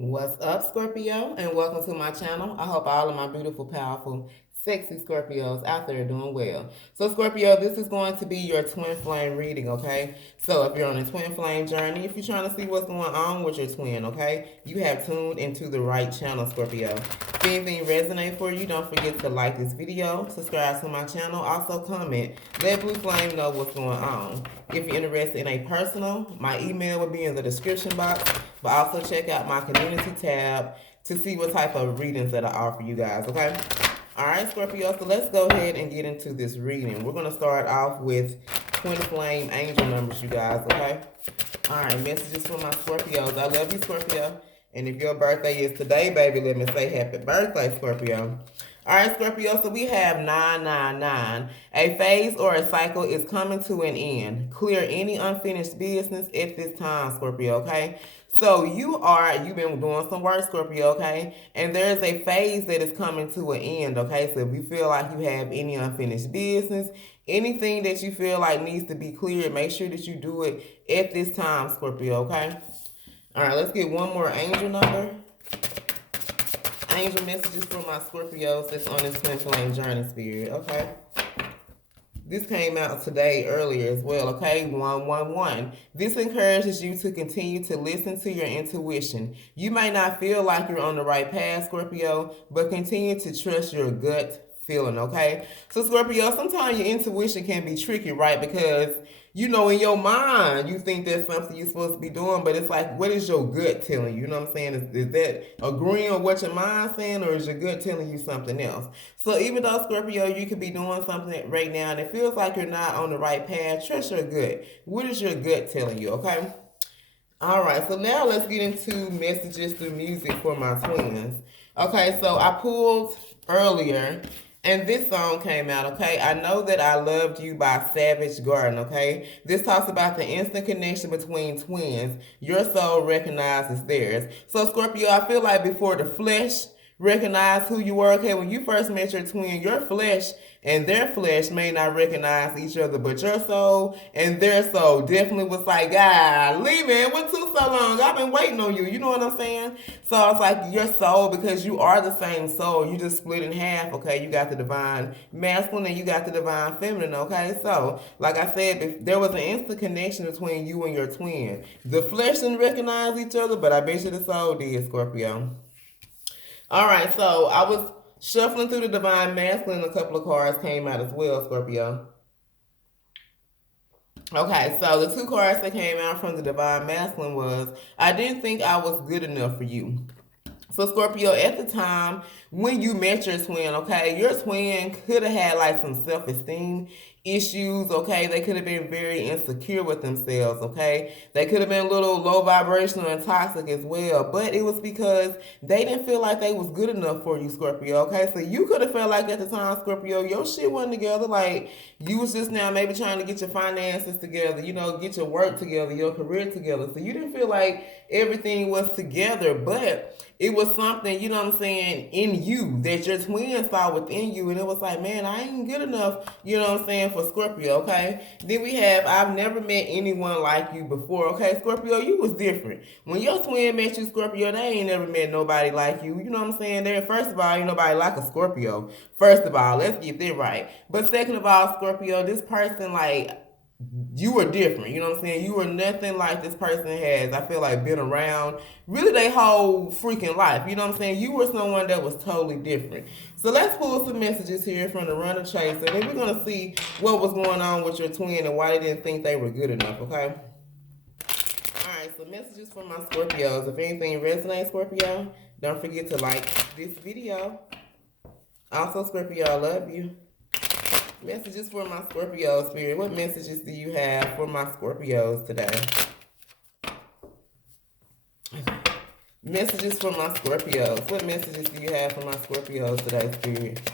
What's up, Scorpio, and welcome to my channel. I hope all of my beautiful, powerful, sexy Scorpios out there are doing well. So, Scorpio, this is going to be your twin flame reading, okay? So, if you're on a twin flame journey, if you're trying to see what's going on with your twin, okay, you have tuned into the right channel, Scorpio. If anything resonates for you, don't forget to like this video, subscribe to my channel, also comment. Let Blue Flame know what's going on. If you're interested in a personal, my email will be in the description box. But also check out my community tab to see what type of readings that I offer you guys, okay? All right, Scorpio, so let's go ahead and get into this reading. We're going to start off with twin flame angel numbers, you guys, okay? All right, messages for my Scorpios. I love you, Scorpio. And if your birthday is today, baby, let me say happy birthday, Scorpio. All right, Scorpio, so we have 999. A phase or a cycle is coming to an end. Clear any unfinished business at this time, Scorpio, okay? So you've been doing some work, Scorpio, okay? And there's a phase that is coming to an end, okay? So if you feel like you have any unfinished business, anything that you feel like needs to be cleared, make sure that you do it at this time, Scorpio, okay? All right, let's get one more angel number. Angel messages for my Scorpios that's on this twin flame journey, Spirit, okay? This came out today earlier as well, okay? 111. This encourages you to continue to listen to your intuition. You may not feel like you're on the right path, Scorpio, but continue to trust your gut feeling, okay? So, Scorpio, sometimes your intuition can be tricky, right? Because, in your mind, you think that's something you're supposed to be doing, but it's like, what is your gut telling you? You know what I'm saying? Is that agreeing with what your mind's saying, or is your gut telling you something else? So even though, Scorpio, you could be doing something right now and it feels like you're not on the right path, trust your gut. What is your gut telling you, okay? All right, so now let's get into messages through music for my twins. Okay, so I pulled earlier, and this song came out, okay? I Know That I Loved You by Savage Garden, okay? This talks about the instant connection between twins. Your soul recognizes theirs. So, Scorpio, I feel like before the flesh recognize who you were, okay? When you first met your twin, your flesh and their flesh may not recognize each other, but your soul and their soul definitely was like, golly, man, what took so long? I've been waiting on you. You know what I'm saying? So it's like your soul, because you are the same soul. You just split in half, okay? You got the divine masculine and you got the divine feminine, okay? So, like I said, if there was an instant connection between you and your twin. The flesh didn't recognize each other, but I bet you the soul did, Scorpio. All right, so I was shuffling through the divine masculine. A couple of cards came out as well, Scorpio. Okay, so the two cards that came out from the divine masculine was, I didn't think I was good enough for you. So, Scorpio, at the time when you met your twin, okay, your twin could have had like some self-esteem issues, okay? They could have been very insecure with themselves, okay? They could have been a little low vibrational and toxic as well, but it was because they didn't feel like they was good enough for you, Scorpio, okay? So you could have felt like at the time, Scorpio, your shit wasn't together. Like, you was just now maybe trying to get your finances together, get your work together, your career together. So you didn't feel like everything was together, but it was something, you know what I'm saying, in you that your twin saw within you. And it was like, man, I ain't good enough, you know what I'm saying, for Scorpio, okay? Then we have, I've never met anyone like you before, okay? Scorpio, you was different. When your twin met you, Scorpio, they ain't never met nobody like you. You know what I'm saying? There, first of all, ain't nobody like a Scorpio. First of all, let's get that right. But second of all, Scorpio, this person, like, you were different, you know what I'm saying? You were nothing like this person has, I feel like, been around really their whole freaking life, you know what I'm saying? You were someone that was totally different. So let's pull some messages here from the runner chaser, and then we're going to see what was going on with your twin and why they didn't think they were good enough, okay? Alright, so messages from my Scorpios. If anything resonates, Scorpio, don't forget to like this video. Also, Scorpio, I love you. Messages for my Scorpio, Spirit. What messages do you have for my Scorpios today? Messages for my Scorpios. What messages do you have for my Scorpios today, Spirit?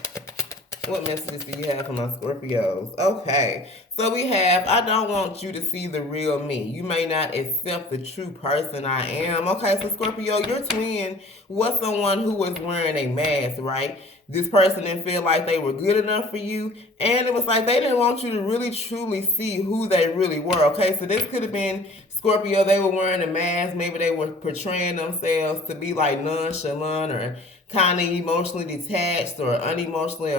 What messages do you have for my Scorpios? Okay. So we have, I don't want you to see the real me. You may not accept the true person I am. Okay, so Scorpio, your twin was someone who was wearing a mask, right? This person didn't feel like they were good enough for you. And it was like they didn't want you to really truly see who they really were. Okay, so this could have been Scorpio. They were wearing a mask. Maybe they were portraying themselves to be like nonchalant or kind of emotionally detached or unemotionally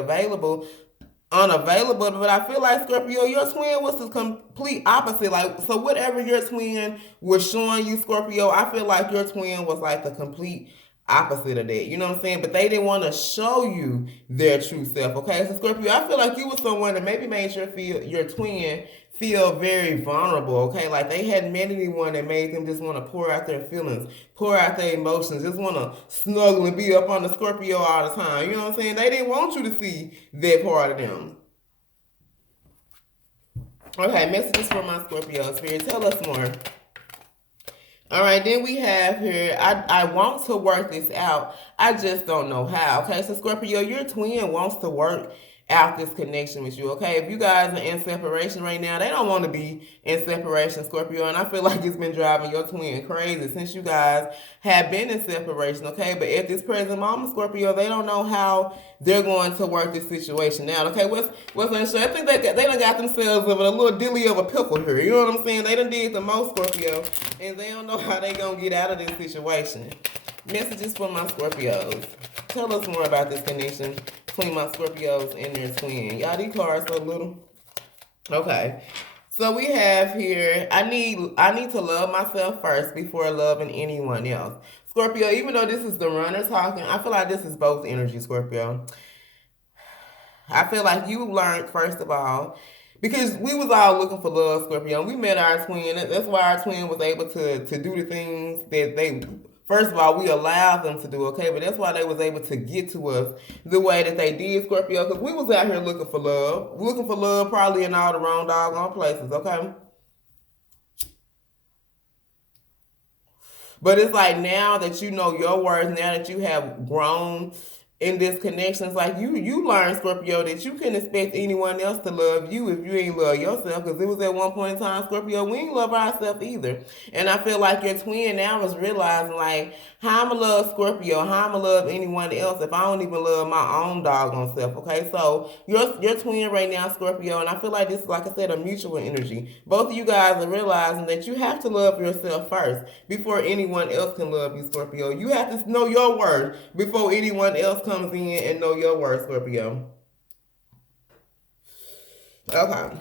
unavailable. But I feel like Scorpio, your twin was the complete opposite. Like, so whatever your twin was showing you, Scorpio, I feel like your twin was like the complete opposite of that. You know what I'm saying? But they didn't want to show you their true self. Okay, so Scorpio, I feel like you was someone that maybe made your twin feel very vulnerable. Okay, like they hadn't met anyone that made them just want to pour out their feelings, pour out their emotions, just want to snuggle and be up on the Scorpio all the time. You know what I'm saying? They didn't want you to see that part of them. Okay, messages for my Scorpio spirit. Tell us more. All right, then we have here, I want to work this out. I just don't know how. Okay, so Scorpio, your twin wants to work out this connection with you. Okay, if you guys are in separation right now, they don't want to be in separation, Scorpio. And I feel like it's been driving your twin crazy since you guys have been in separation. Okay, but at this present moment, Scorpio, they don't know how they're going to work this situation out. Okay, what's unsure? I think they done got themselves of a little dilly of a pickle here. You know what I'm saying? They done did the most, Scorpio, and they don't know how they gonna get out of this situation. Messages for my Scorpios. Tell us more about this connection between my Scorpios and their twin. Y'all, these cards so little. Okay. So we have here, I need to love myself first before loving anyone else. Scorpio, even though this is the runner talking, I feel like this is both energy, Scorpio. I feel like you learned, first of all, because we was all looking for love, Scorpio. We met our twin. That's why our twin was able to do the things that they, first of all, we allowed them to do, okay? But that's why they was able to get to us the way that they did, Scorpio, because we was out here looking for love. Looking for love probably in all the wrong doggone places, okay? But it's like now that you know your worth, now that you have grown in this connection, it's like you learn, Scorpio, that you couldn't expect anyone else to love you if you ain't love yourself. Because it was at one point in time, Scorpio, we ain't love ourselves either. And I feel like your twin now is realizing, like, how I'ma love Scorpio, how I'ma love anyone else if I don't even love my own doggone self. Okay, so your twin right now, Scorpio, and I feel like this is, like I said, a mutual energy. Both of you guys are realizing that you have to love yourself first before anyone else can love you, Scorpio. You have to know your worth before anyone else comes in and know your worth, Scorpio. Okay.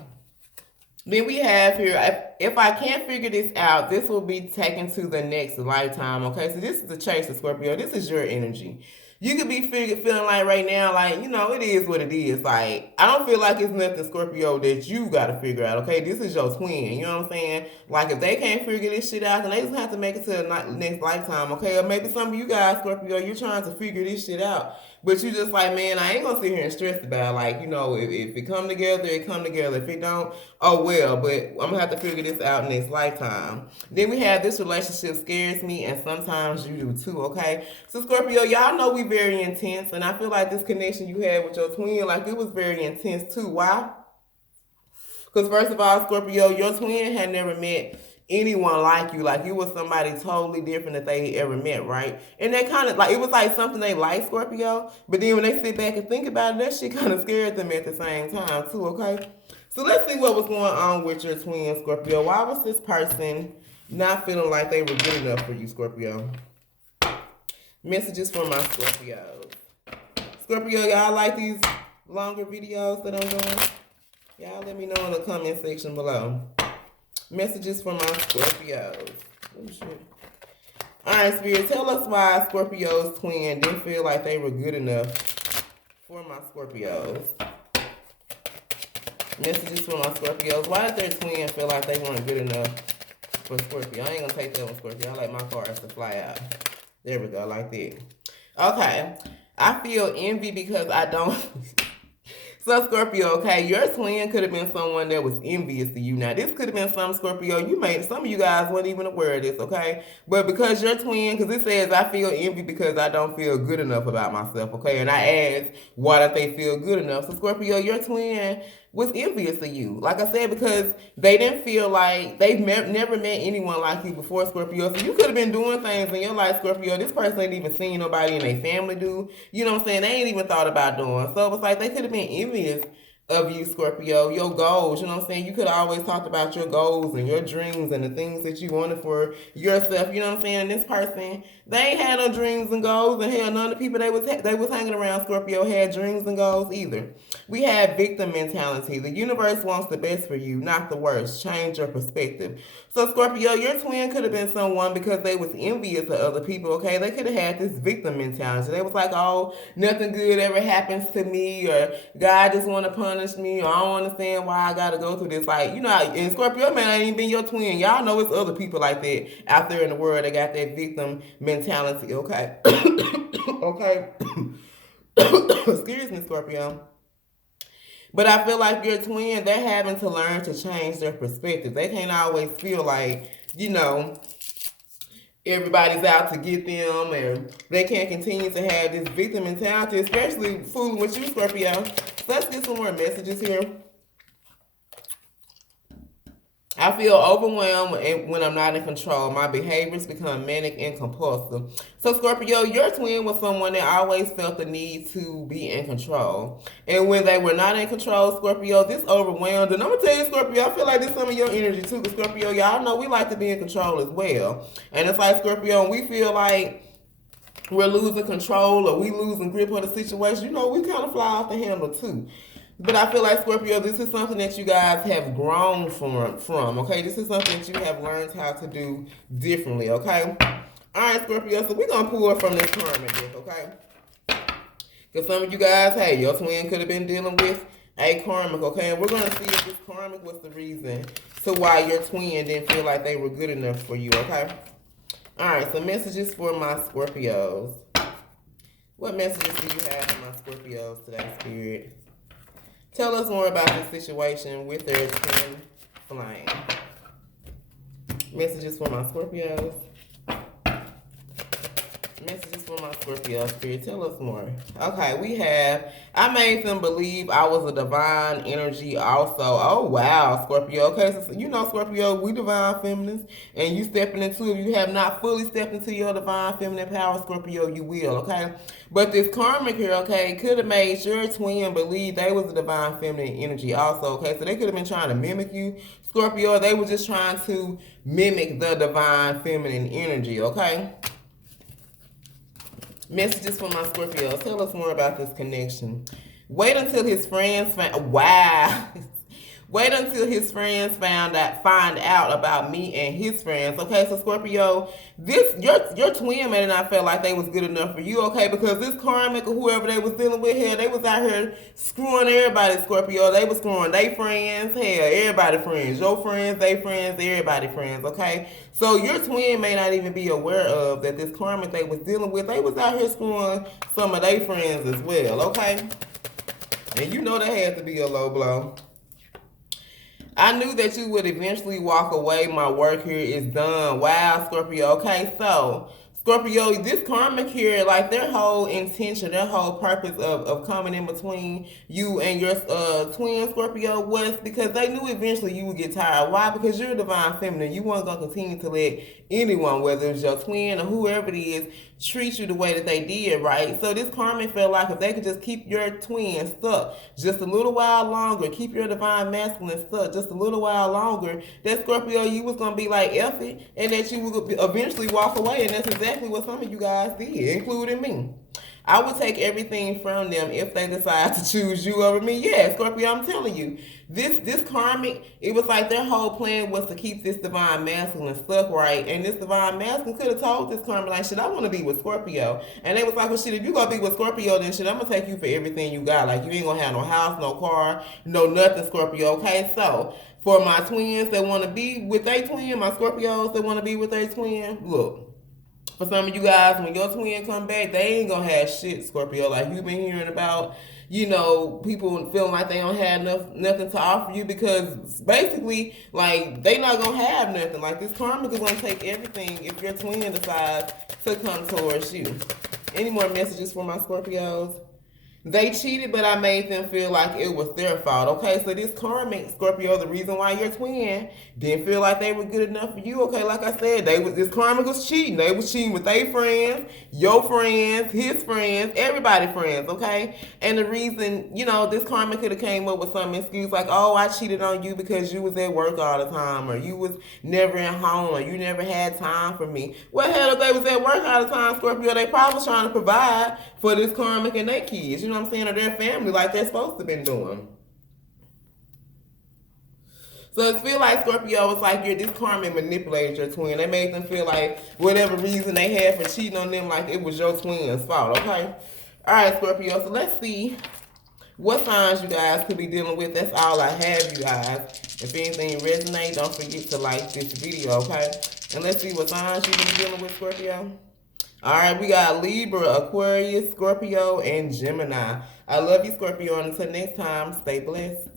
Then we have here, if I can't figure this out, this will be taken to the next lifetime. Okay, so this is the chase of Scorpio. This is your energy. You could be feeling like right now, like, you know, it is what it is. Like, I don't feel like it's nothing, Scorpio, that you got to figure out, okay? This is your twin, you know what I'm saying? Like, if they can't figure this shit out, then they just have to make it to the next lifetime, okay? Or maybe some of you guys, Scorpio, you're trying to figure this shit out. But you just like, man, I ain't gonna sit here and stress about it. Like, you know, if it come together, it come together. If it don't, oh well. But I'm gonna have to figure this out next lifetime. Then we have this relationship scares me, and sometimes you do too. Okay, so Scorpio, y'all know we very intense, and I feel like this connection you had with your twin, like it was very intense too. Why? Because first of all, Scorpio, your twin had never met anyone like you. Like you was somebody totally different that they ever met, right? And they kind of like, it was like something they like, Scorpio. But then when they sit back and think about it, that shit kind of scared them at the same time too, okay? So let's see what was going on with your twin, Scorpio. Why was this person not feeling like they were good enough for you, Scorpio? Messages from my Scorpios. Scorpio, y'all like these longer videos that I'm doing? Y'all let me know in the comment section below. Messages from my Scorpios. Oh, shit. Alright, Spirit, tell us why Scorpio's twin didn't feel like they were good enough for my Scorpios. Messages from my Scorpios. Why did their twin feel like they weren't good enough for Scorpio? I ain't gonna take that one, Scorpio. I like my cards to fly out. There we go, like that. Okay. I feel envy because I don't... So Scorpio, okay, your twin could have been someone that was envious to you. Now, this could have been some Scorpio. Some of you guys weren't even aware of this, okay? But because your twin, because it says I feel envy because I don't feel good enough about myself, okay? And I asked, why don't they feel good enough? So Scorpio, your twin was envious of you. Like I said, because they didn't feel like they've never met anyone like you before, Scorpio. So you could have been doing things in your life, Scorpio. This person ain't even seen nobody in their family do. You know what I'm saying? They ain't even thought about doing. So it was like they could have been envious of you, Scorpio, your goals. You know what I'm saying? You could have always talked about your goals and your dreams and the things that you wanted for yourself. You know what I'm saying? And this person, they ain't had no dreams and goals, and hell, none of the people they was hanging around, Scorpio, had dreams and goals either. We have victim mentality. The universe wants the best for you, not the worst. Change your perspective. So Scorpio, your twin could have been someone because they was envious of other people, okay? They could have had this victim mentality. They was like, oh, nothing good ever happens to me, or God just want to punish me, or I don't understand why I got to go through this. Like, you know, and Scorpio, man, ain't even been your twin. Y'all know it's other people like that out there in the world that got that victim mentality, okay? Okay. Excuse me, Scorpio. But I feel like your twin, they're having to learn to change their perspective. They can't always feel like, you know, everybody's out to get them, and they can't continue to have this victim mentality, especially fooling with you, Scorpio. So let's get some more messages here. I feel overwhelmed when I'm not in control. My behaviors become manic and compulsive. So Scorpio, your twin was someone that always felt the need to be in control. And when they were not in control, Scorpio, this overwhelmed. And I'm going to tell you, Scorpio, I feel like this is some of your energy too. Because Scorpio, y'all know we like to be in control as well. And it's like, Scorpio, and we feel like we're losing control or we losing grip of the situation. You know, we kind of fly off the handle too. But I feel like, Scorpio, this is something that you guys have grown from, okay? This is something that you have learned how to do differently, okay? All right, Scorpio, so we're going to pull from this karmic deck, okay? Because some of you guys, hey, your twin could have been dealing with a karmic, okay? And we're going to see if this karmic was the reason to why your twin didn't feel like they were good enough for you, okay? All right, so messages for my Scorpios. What messages do you have for my Scorpios today, Spirit? Tell us more about this situation with their twin flame. Messages for my Scorpios. Messages for my Scorpio, Spirit. Tell us more. Okay, we have, I made them believe I was a divine energy also. Oh, wow, Scorpio. Okay, so you know, Scorpio, we divine feminines, and you stepping into, if you have not fully stepped into your divine feminine power, Scorpio, you will, okay? But this karmic here, okay, could have made your twin believe they was a divine feminine energy also, okay? So they could have been trying to mimic you, Scorpio. They were just trying to mimic the divine feminine energy, okay? Messages from my Scorpios. Tell us more about this connection. Wait until his friends find. Wow. Wait until his friends find out about me and his friends. Okay, so Scorpio, your twin may not feel like they was good enough for you, okay? Because this karmic or whoever they was dealing with here, they was out here screwing everybody, Scorpio. They was screwing their friends, hell, everybody friends. Your friends, they friends, everybody friends, okay? So your twin may not even be aware of that this karmic they was dealing with, they was out here screwing some of their friends as well, okay? And you know that had to be a low blow. I knew that you would eventually walk away. My work here is done. Wow, Scorpio. Okay, so Scorpio, this karmic here, like their whole intention, their whole purpose of coming in between you and your twin, Scorpio, was because they knew eventually you would get tired. Why? Because you're a divine feminine. You weren't going to continue to let anyone, whether it's your twin or whoever it is, treat you the way that they did, right? So this karmic felt like if they could just keep your twin stuck just a little while longer, keep your divine masculine stuck just a little while longer, that Scorpio, you was going to be like, F it, and that you would eventually walk away. And that's exactly what some of you guys did, including me. I would take everything from them if they decide to choose you over me. Yeah, Scorpio, I'm telling you, this karmic, it was like their whole plan was to keep this divine masculine stuck, right? And this divine masculine could have told this karmic, like, shit, I want to be with Scorpio. And they was like, well, shit, if you going to be with Scorpio, then shit, I'm going to take you for everything you got. Like, you ain't going to have no house, no car, no nothing, Scorpio, okay? So, for my twins that want to be with their twin, my Scorpios that want to be with their twin, look. For some of you guys, when your twin come back, they ain't gonna have shit, Scorpio. Like you've been hearing about, you know, people feeling like they don't have nothing to offer you, because basically, like, they not gonna have nothing. Like, this karmic is gonna take everything if your twin decides to come towards you. Any more messages for my Scorpios? They cheated, but I made them feel like it was their fault. Okay, so this karmic, Scorpio, the reason why your twin didn't feel like they were good enough for you. Okay, like I said, this karmic was cheating. They was cheating with their friends, your friends, his friends, everybody's friends. Okay, and the reason, you know, this karmic could have came up with some excuse like, oh, I cheated on you because you was at work all the time, or you was never at home, or you never had time for me. Well, hell, if they was at work all the time, Scorpio, they probably was trying to provide for this karmic and their kids. You know what I'm saying, or their family, like they're supposed to have been doing. So it feel like, Scorpio, it's like this karmic manipulated your twin. They made them feel like whatever reason they had for cheating on them, like it was your twin's fault, okay? All right, Scorpio, so let's see what signs you guys could be dealing with. That's all I have, you guys. If anything resonates, don't forget to like this video, okay? And let's see what signs you've been dealing with, Scorpio. All right, we got Libra, Aquarius, Scorpio, and Gemini. I love you, Scorpio. And until next time, stay blessed.